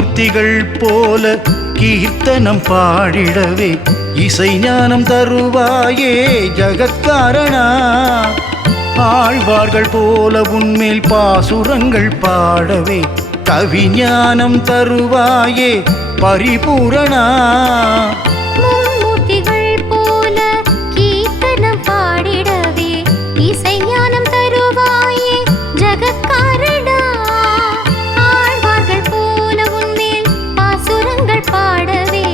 மும்மூர்த்திகள் போல கீர்த்தனம் பாடிடவே இசை ஞானம் தருவாயே ஜகத்காரணா. ஆழ்வார்கள் போல உன்மேல் பாசுரங்கள் பாடவே கவிஞானம் தருவாயே பரிபூரணா. மும்மூர்த்திகள் போல கீர்த்தனம் பாடிடவே இசை ஞானம் தருவாயே ஜகத்காரணா. ஆழ்வார்கள் போல உன்மேல் பாசுரங்கள் பாடவே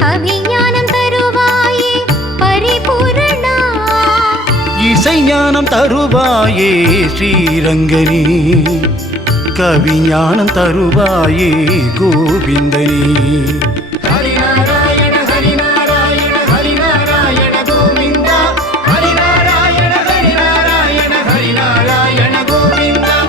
கவிஞானம் தருவாயே பரிபூரணா. இசை ஞானம் தருவாயே ஸ்ரீரங்கனே, கவிஞானம் தருவாயே கோவிந்தனே.